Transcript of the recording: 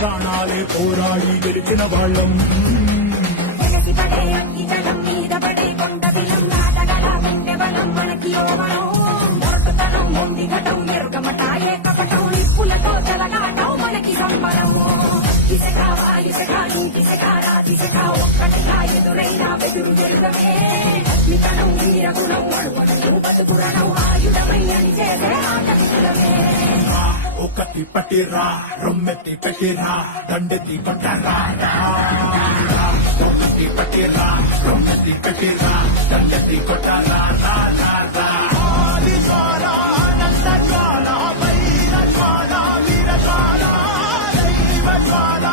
ప్రాణాలే పోరాడి గెలిచిన వాళ్ళం. ఎగసి పడే అగ్గి జలం మీద పడే కొండ బిలం నాటగల వెంటె బలం మనకి ఓవరం మొరటుతనం మొండి ఘటం ఎరుగమట ఏకపటం నిప్పులతో చెలగాటం మనకి సంబరం. ఇసగా వాయుసగా నీటిసగా రాతిసగా ఒక్కటిగా ఎదురైనా వెదురు జరుగమే అగ్నితనం వీరగుణం అడుగును బతుకురణం ఆయుధమై అని చేసే ఆకలిమే. ఒకటి పట్టిరా రొమ్మెత్తి పెట్టిరా దండెత్తి కొట్టరా. ఒకటి పట్టిరా రొమ్మెత్తి పెట్టిరా దండెత్తి కొట్టరా. ఆది జ్వాల అనంత జ్వాల వైర జ్వాల వీర జ్వాల దైవ జ్వాల